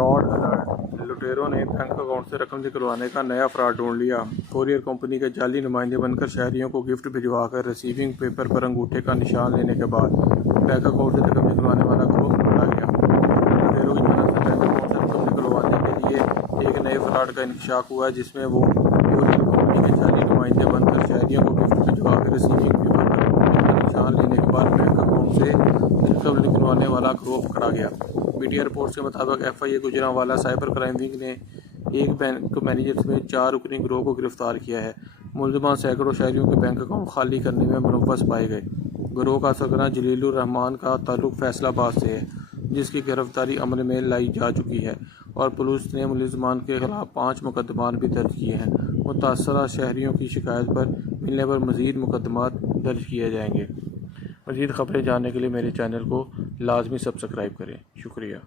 Fraud alert. लुटेरों ने bank account से रकम निकलवाने का नया फ्रॉड ढूंढ लिया। कोरियर कंपनी के जाली नुमाइंदे बनकर शहरियों को गिफ्ट भिजवाकर रिसीविंग पेपर पर अंगूठे का निशान लेने के बाद बैंक अकाउंट से रकम निकलवाने वाला गिरोह पकड़ा गया। लुटेरों की मदद से बैंक अकाउंट से रकम निकलवाने के लिए एक नए फ्रॉड का इंकशाफ हुआ, जिसमें वो कोरियर कंपनी के जाली नुमाइंदे बनकर शहरियों को गिफ्ट भिजवाकर रिसीविंग पेपर पर अंगूठे का निशान लेने के बाद बैंक अकाउंट से रकम निकलवाने वाला गिरोह पकड़ा गया। मीडिया रिपोर्ट्स के मुताबिक FIA Gujranwala cyber crime wing ने एक बैंक मैनेजर समेत 4 रुकनी गिरोह को गिरफ्तार किया है। मुलजमान सैकड़ों शहरियों के बैंक अकाउंट खाली करने में मुलव्वस पाए गए। गिरोह का सरगना जलीलुर रहमान का ताल्लुक फैसलाबाद से है, जिसकी गिरफ्तारी अमल में लाई जा चुकी है और पुलिस ने मुलजमान के खिलाफ 5 मुकदमात भी दर्ज किए हैं। मुतासरा शहरियों की शिकायत पर मिलने पर मज़ीद मुकदमात दर्ज किए जाएंगे। मज़ीद खबरें जानने के लिए मेरे चैनल को लाजमी सब्सक्राइब करें। शुक्रिया।